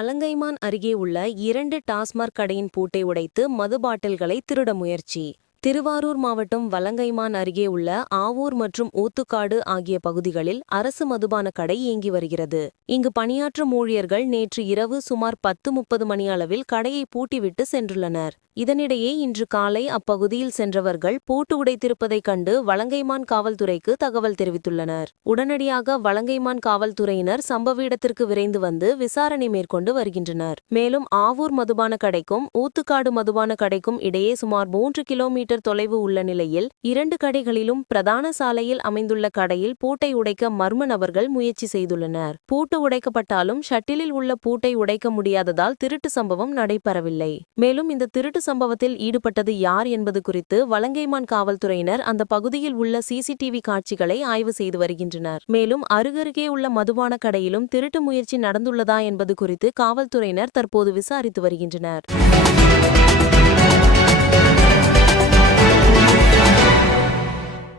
மலங்கைமான் அருகே உள்ள இரண்டு டாஸ்மாக் கடையின் பூட்டை உடைத்து மது பாட்டில்களை திருட முயற்சி. திருவாரூர் மாவட்டம் வலங்கைமான் அருகே உள்ள ஆவூர் மற்றும் ஊத்துக்காடு ஆகிய பகுதிகளில் அரசு மதுபான கடை இயங்கி வருகிறது. இங்கு பணியாற்றும் ஊழியர்கள் நேற்று இரவு சுமார் பத்து முப்பது மணி அளவில் கடையை பூட்டிவிட்டு சென்றுள்ளனர். இதனிடையே இன்று காலை அப்பகுதியில் சென்றவர்கள் பூட்டு உடைத்திருப்பதைக் கண்டு வலங்கைமான் காவல்துறைக்கு தகவல் தெரிவித்துள்ளனர். உடனடியாக வலங்கைமான் காவல்துறையினர் சம்பவ இடத்திற்கு விரைந்து வந்து விசாரணை மேற்கொண்டு வருகின்றனர். மேலும் ஆவூர் மதுபான கடைக்கும் ஊத்துக்காடு மதுபான கடைக்கும் இடையே சுமார் மூன்று கிலோமீட்டர் தொலைவு உள்ள நிலையில் இரண்டு கடைகளிலும் பிரதான சாலையில் அமைந்துள்ள கடையில் பூட்டை உடைக்க மர்ம நபர்கள் முயற்சி செய்துள்ளனர். பூட்டு உடைக்கப்பட்டாலும் ஷட்டிலில் உள்ள பூட்டை உடைக்க முடியாததால் திருட்டு சம்பவம் நடைபெறவில்லை. மேலும் இந்த திருட்டு சம்பவத்தில் ஈடுபட்டது யார் என்பது குறித்து வலங்கைமான் காவல்துறையினர் அந்த பகுதியில் உள்ள சிசிடிவி காட்சிகளை ஆய்வு செய்து வருகின்றனர். மேலும் அருகருகே உள்ள மதுபான கடையிலும் திருட்டு முயற்சி நடந்துள்ளதா என்பது குறித்து காவல்துறையினர் தற்போது விசாரித்து வருகின்றனர்.